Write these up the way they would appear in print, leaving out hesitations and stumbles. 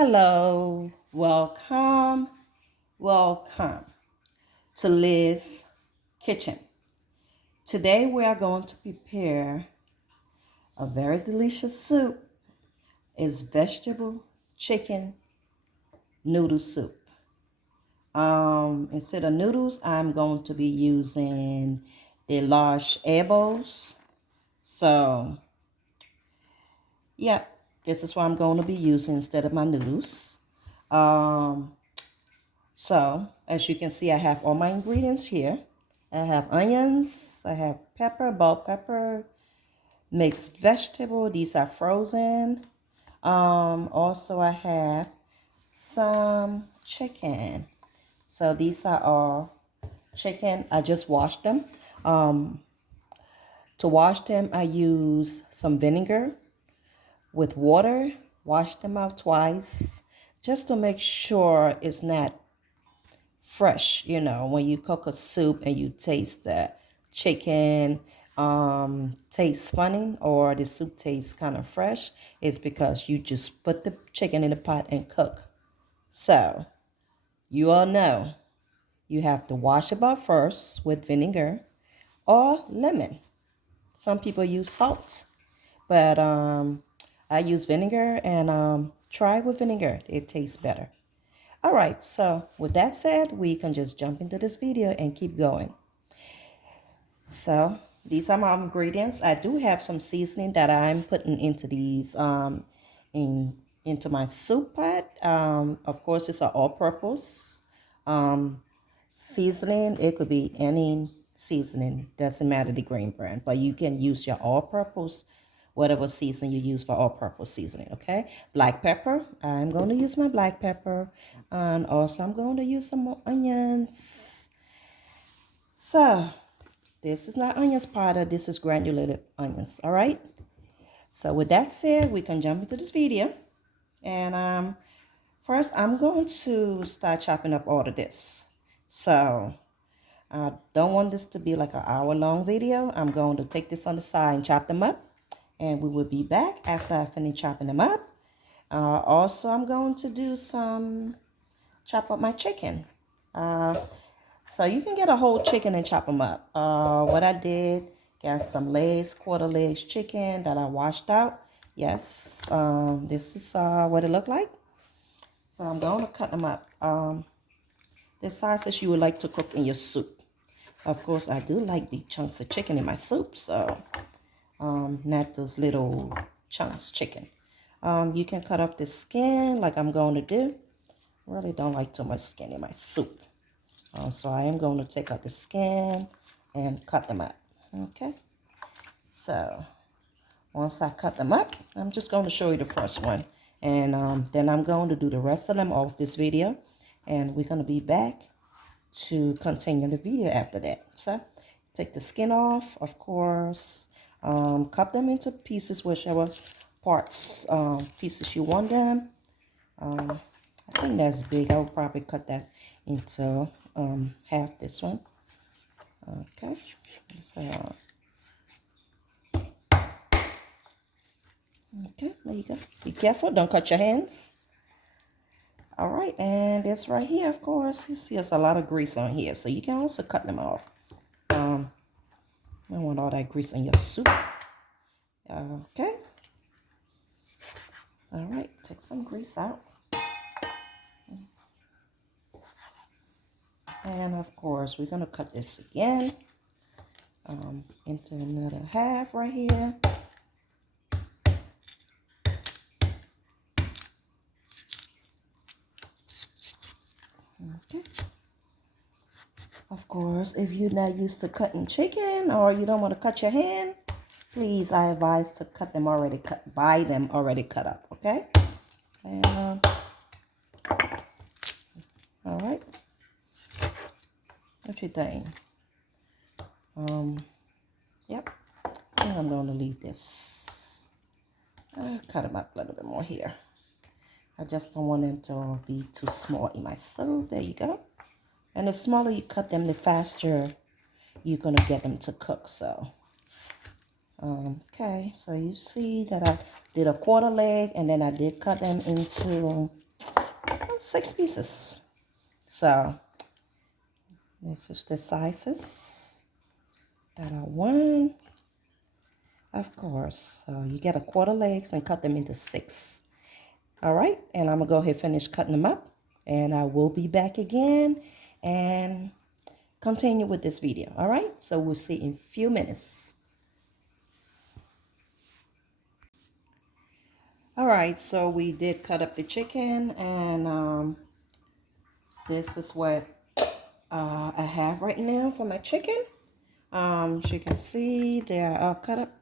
Hello, welcome to Liz's Kitchen. Today we are going to prepare a very delicious soup. It's vegetable chicken noodle soup. Instead of noodles, I'm going to be using the large air bowls. So, yeah, this is what I'm going to be using instead of my noodles. So, as you can see, I have all my ingredients here. I have onions, I have pepper, bell pepper, mixed vegetable. These are frozen. Also, I have some chicken. So these are all chicken. I just washed them. To wash them, I use some vinegar with water. Wash them out twice just to make sure it's not fresh. When you cook a soup and you taste the chicken tastes funny or the soup tastes kind of fresh, it's because you just put the chicken in the pot and cook. So you all know you have to wash it out first with vinegar or lemon. Some people use salt, but I use vinegar, and try with vinegar. It tastes better. All right, so with that said, we can just jump into this video and keep going. So these are my ingredients. I do have some seasoning that I'm putting into these into my soup pot. Of course, it's an all-purpose seasoning. It could be any seasoning, doesn't matter the grain brand, but you can use your all-purpose, whatever seasoning you use for all-purpose seasoning. Okay, black pepper. I'm going to use my black pepper, and also I'm going to use some more onions. So this is not onions powder, this is granulated onions. All right, so with that said, we can jump into this video. And first I'm going to start chopping up all of this. So I don't want this to be like an hour-long video. I'm going to take this on the side and chop them up, and we will be back after I finish chopping them up. Also, I'm going to do some chop up my chicken. So you can get a whole chicken and chop them up. What I did, got some legs, quarter legs chicken that I washed out. Yes, this is what it looked like. So I'm going to cut them up. The sizes you would like to cook in your soup. Of course, I do like big chunks of chicken in my soup, so not those little chunks chicken. You can cut off the skin like I'm going to do. Really don't like too much skin in my soup. So I am going to take out the skin and cut them up. Okay. So once I cut them up, I'm just going to show you the first one. And then I'm going to do the rest of them off this video. And we're going to be back to continue the video after that. So take the skin off, of course. Cut them into pieces, whichever parts, pieces you want them. I think that's big. I will probably cut that into half this one. Okay. So, okay, there you go. Be careful, don't cut your hands. All right, and this right here, of course, you see there's a lot of grease on here, so you can also cut them off. I don't want all that grease in your soup. Okay. All right, take some grease out. And of course, we're going to cut this again into another half right here. Okay. Of course, if you're not used to cutting chicken or you don't want to cut your hand, please, I advise to cut them already cut, buy them already cut up, okay? And all right. What you think? Yep. I think I'm going to leave this. Cut them up a little bit more here. I just don't want them to be too small in my soup. There you go. And the smaller you cut them, the faster you're going to get them to cook. So, okay. So you see that I did a quarter leg, and then I did cut them into 6 pieces. So this is the sizes that I want. Of course, so you get a quarter legs and cut them into 6. All right, and I'm gonna go ahead and finish cutting them up, and I will be back again and continue with this video. All right, so we'll see in a few minutes. All right, so we did cut up the chicken, and this is what I have right now for my chicken. As you can see, they are all cut up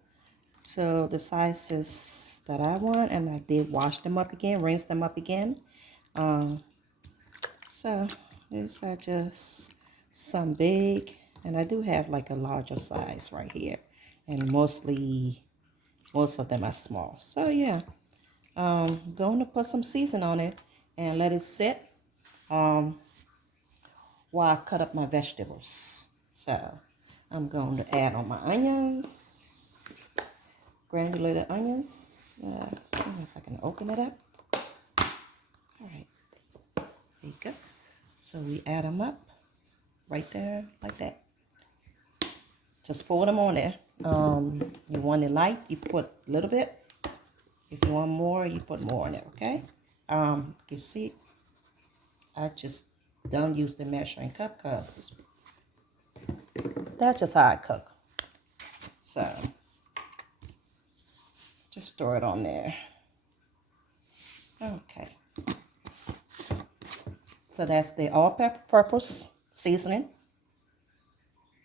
to the sizes that I want, and I did wash them up again, rinse them up again. So these are just some big, and I do have like a larger size right here, and most of them are small. So yeah, going to put some season on it and let it sit while I cut up my vegetables. So I'm going to add on my onions, granulated onions. So I can open it up. All right, there you go. So we add them up right there like that. Just pour them on there. You want it light, you put a little bit. If you want more, you put more in it, okay? You see, I just don't use the measuring cup because that's just how I cook. So just throw it on there. Okay. So that's the all-purpose seasoning,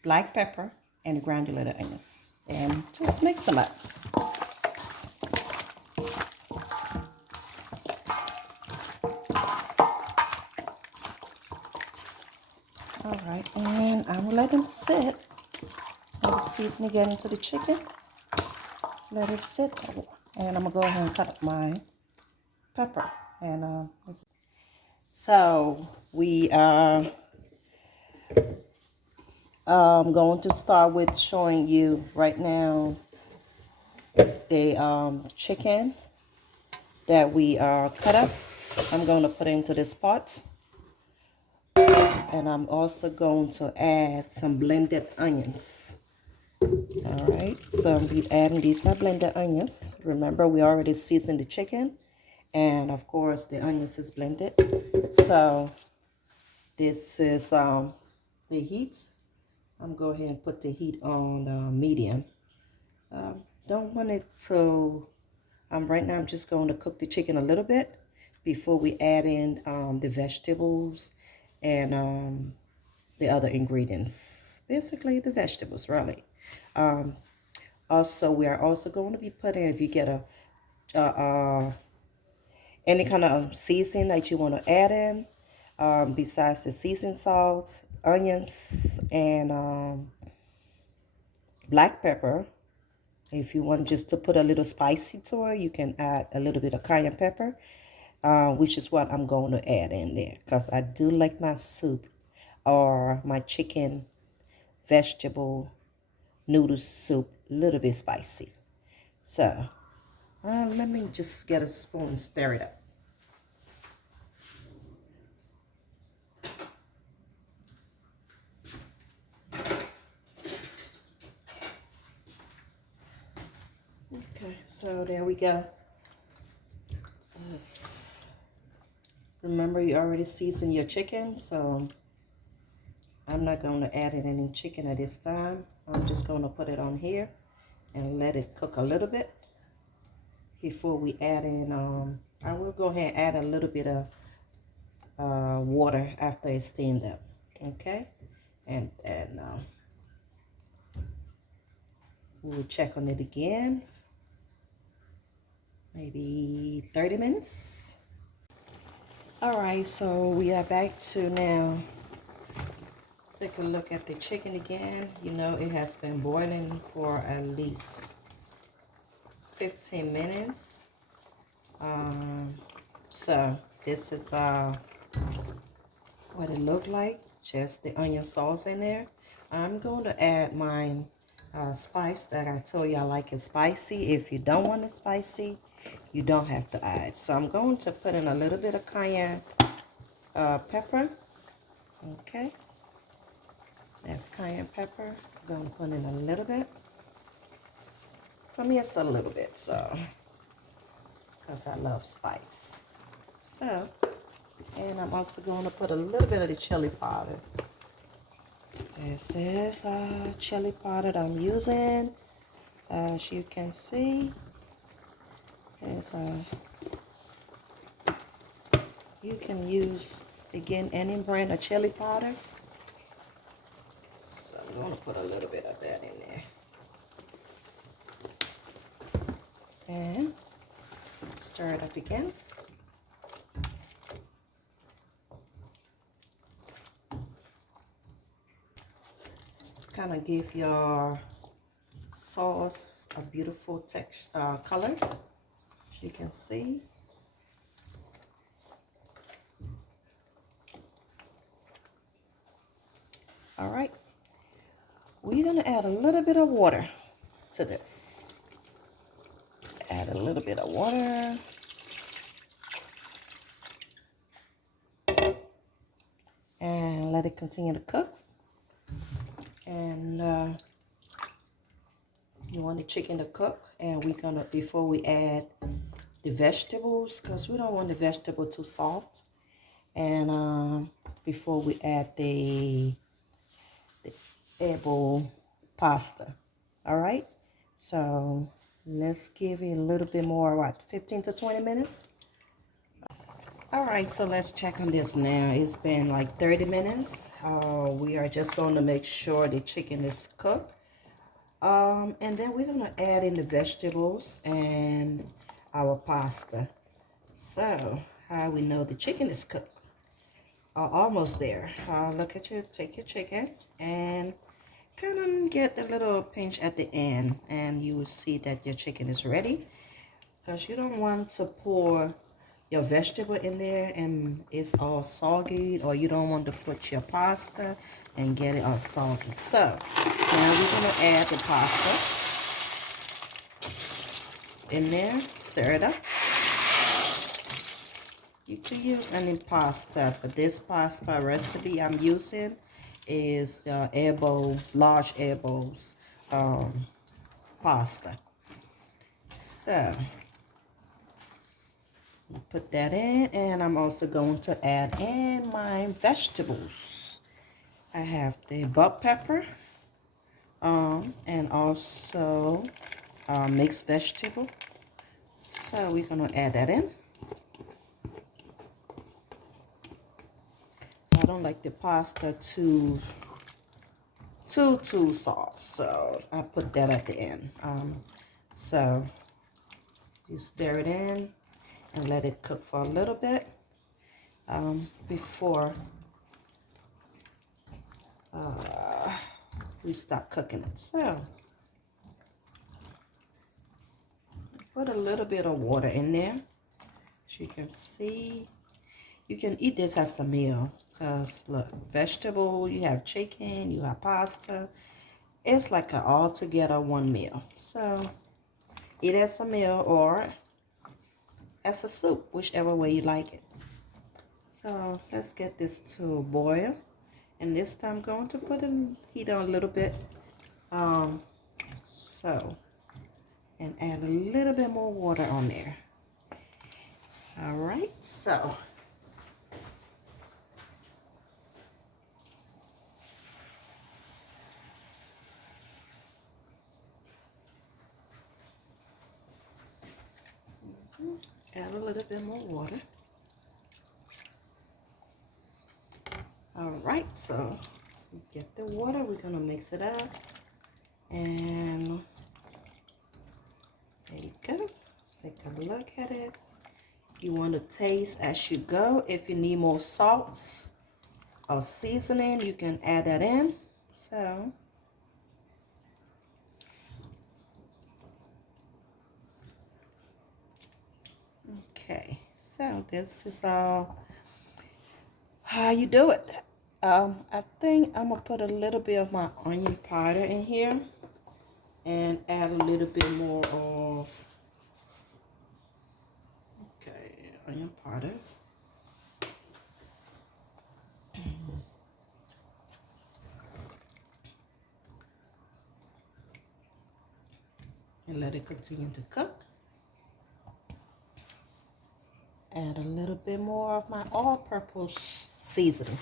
black pepper, and the granulated onions. And just mix them up. All right, and I'm gonna let them sit. Let the seasoning get into the chicken. Let it sit, and I'm gonna go ahead and cut up my pepper. And so we are going to start with showing you right now the chicken that we cut up. I'm going to put it into this pot. And I'm also going to add some blended onions. All right, so I'm adding these are blended onions. Remember, we already seasoned the chicken, and of course the onions is blended. So this is the heat. I'm going ahead and put the heat on medium. Don't want it to. Right now I'm just going to cook the chicken a little bit before we add in the vegetables and the other ingredients. Basically the vegetables, really. Also, we are also going to be putting, if you get any kind of seasoning that you want to add in, besides the seasoned salt, onions, and black pepper. If you want just to put a little spicy to it, you can add a little bit of cayenne pepper, which is what I'm going to add in there, because I do like my soup or my chicken vegetable noodle soup a little bit spicy. So let me just get a spoon and stir it up. Okay, so there we go. Just remember, you already seasoned your chicken, so I'm not going to add in any chicken at this time. I'm just going to put it on here and let it cook a little bit before we add in. I will go ahead and add a little bit of water after it's steamed up. Okay, and we'll check on it again. Maybe 30 minutes. All right, so we are back to now. Take a look at the chicken again. You know, it has been boiling for at least 15 minutes. So this is what it looked like. Just the onion sauce in there. I'm going to add my spice that I told you I like it spicy. If you don't want it spicy, you don't have to add. So I'm going to put in a little bit of cayenne pepper. Okay, that's cayenne pepper. I'm gonna put in a little bit. For me, it's a little bit, so because I love spice. So, and I'm also going to put a little bit of the chili powder. This is chili powder that I'm using. As you can see, is you can use again any brand of chili powder. So I'm going to put a little bit of that in there. And stir it up again. Kind of give your sauce a beautiful texture, color, as you can see. All right, we're gonna add a little bit of water to this. Add a little bit of water. And let it continue to cook. And you want the chicken to cook, and we're gonna, before we add the vegetables, because we don't want the vegetable too soft, and before we add the vegetable pasta. All right, so let's give it a little bit more, what, 15 to 20 minutes. All right, so let's check on this now. It's been like 30 minutes. We are just going to make sure the chicken is cooked. And then we're going to add in the vegetables and our pasta. So, how we know the chicken is cooked? Almost there. Look at you, take your chicken and kind of get a little pinch at the end. And you will see that your chicken is ready. Because you don't want to pour your vegetable in there and it's all soggy, or you don't want to put your pasta and get it all soggy. So now we're going to add the pasta in there, stir it up. You can use any pasta, but this pasta recipe I'm using is large elbows pasta. So put that in, and I'm also going to add in my vegetables. I have the bell pepper, and also mixed vegetable. So we're gonna add that in. So I don't like the pasta too soft, so I put that at the end. So you stir it in and let it cook for a little bit before we start cooking it. So put a little bit of water in there. As you can see, you can eat this as a meal, because look, vegetable, you have chicken, you have pasta. It's like an all together one meal. So eat as a meal or as a soup, whichever way you like it. So let's get this to boil, and this time I'm going to put in heat on a little bit, and add a little bit more water on there. All right, so add a little bit more water. All right, so get the water, we're gonna mix it up, and there you go. Let's take a look at it. You want to taste as you go. If you need more salts or seasoning, you can add that in. So okay, so this is all how you do it. I think I'm gonna put a little bit of my onion powder in here and add a little bit more of onion powder. and let it continue to cook. Add a little bit more of my all-purpose seasoning.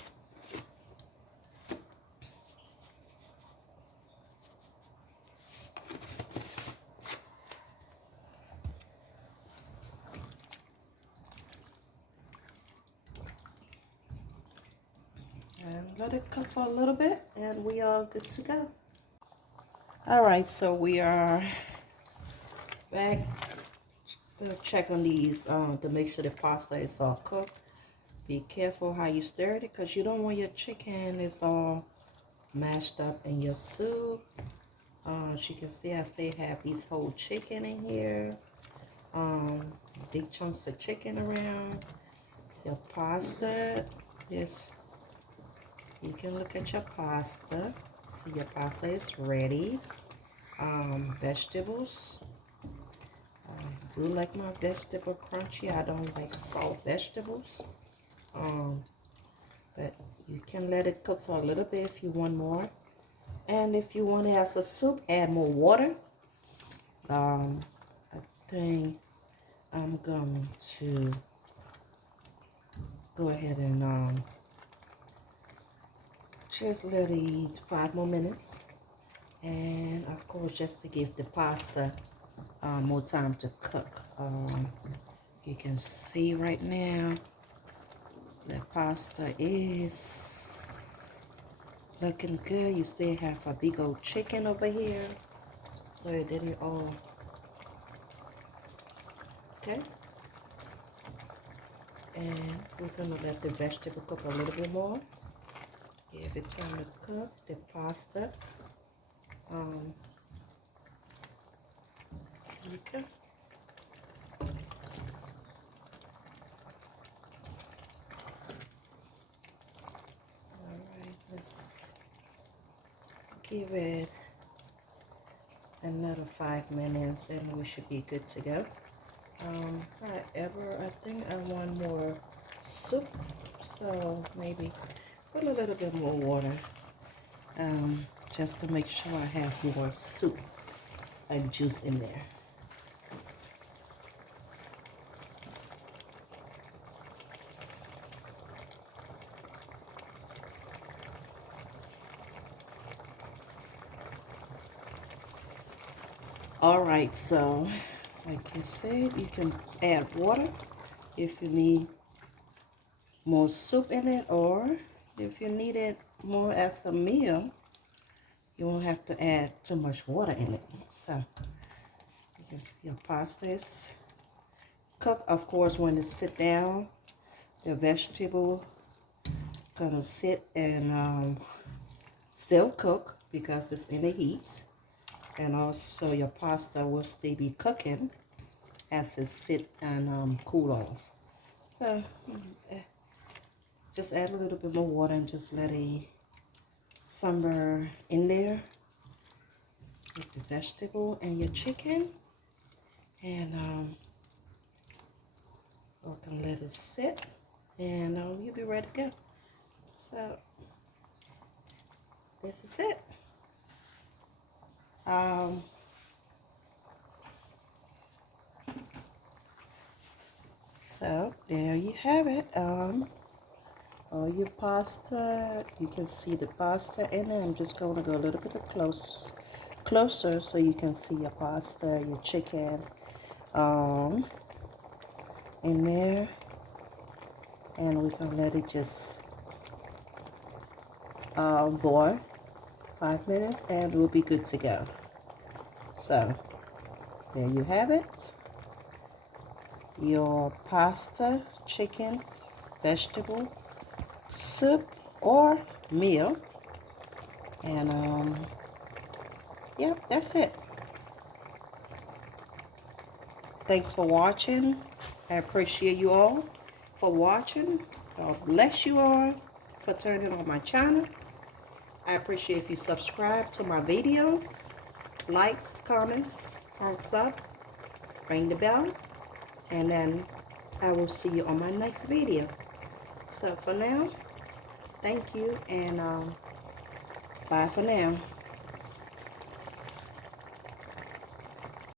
And let it cook for a little bit, and we are good to go. All right, so we are back to check on these to make sure the pasta is all cooked. Be careful how you stir it, because you don't want your chicken is all mashed up in your soup. As you can see, I still have these whole chicken in here. Big chunks of chicken around. Your pasta is, you can look at your pasta. See, your pasta is ready. Vegetables. I do like my vegetable crunchy. I don't like soft vegetables. But you can let it cook for a little bit if you want more. And if you want to have a soup, add more water. I think I'm going to go ahead and just let it eat 5 more minutes. And of course, just to give the pasta more time to cook. You can see right now the pasta is looking good. You still have a big old chicken over here, so it didn't all okay. And we're gonna let the vegetable cook a little bit more. Give it time to cook the pasta. Okay. Alright, let's give it another 5 minutes and we should be good to go. However, I think I want more soup, so maybe put a little bit more water, just to make sure I have more soup and juice in there. All right, so like I said, you can add water if you need more soup in it, or if you need it more as a meal, you won't have to add too much water in it. So your pasta is cooked. Of course, when it sit down, the vegetable gonna sit and still cook because it's in the heat. And also your pasta will still be cooking as it sit and cool off. So just add a little bit more water and just let it simmer in there with the vegetable and your chicken. And we're gonna let it sit, and you'll be ready to go. So this is it. So there you have it. All your pasta, you can see the pasta in it. I'm just going to go a little bit closer so you can see your pasta, your chicken in there. And we're going to let it just boil 5 minutes and we'll be good to go. So there you have it. Your pasta, chicken, vegetable, soup, or meal. And yeah, that's it. Thanks for watching. I appreciate you all for watching. God bless you all for turning on my channel. I appreciate if you subscribe to my video, likes, comments, thumbs up, ring the bell, and then I will see you on my next video. So for now, thank you, and bye for now.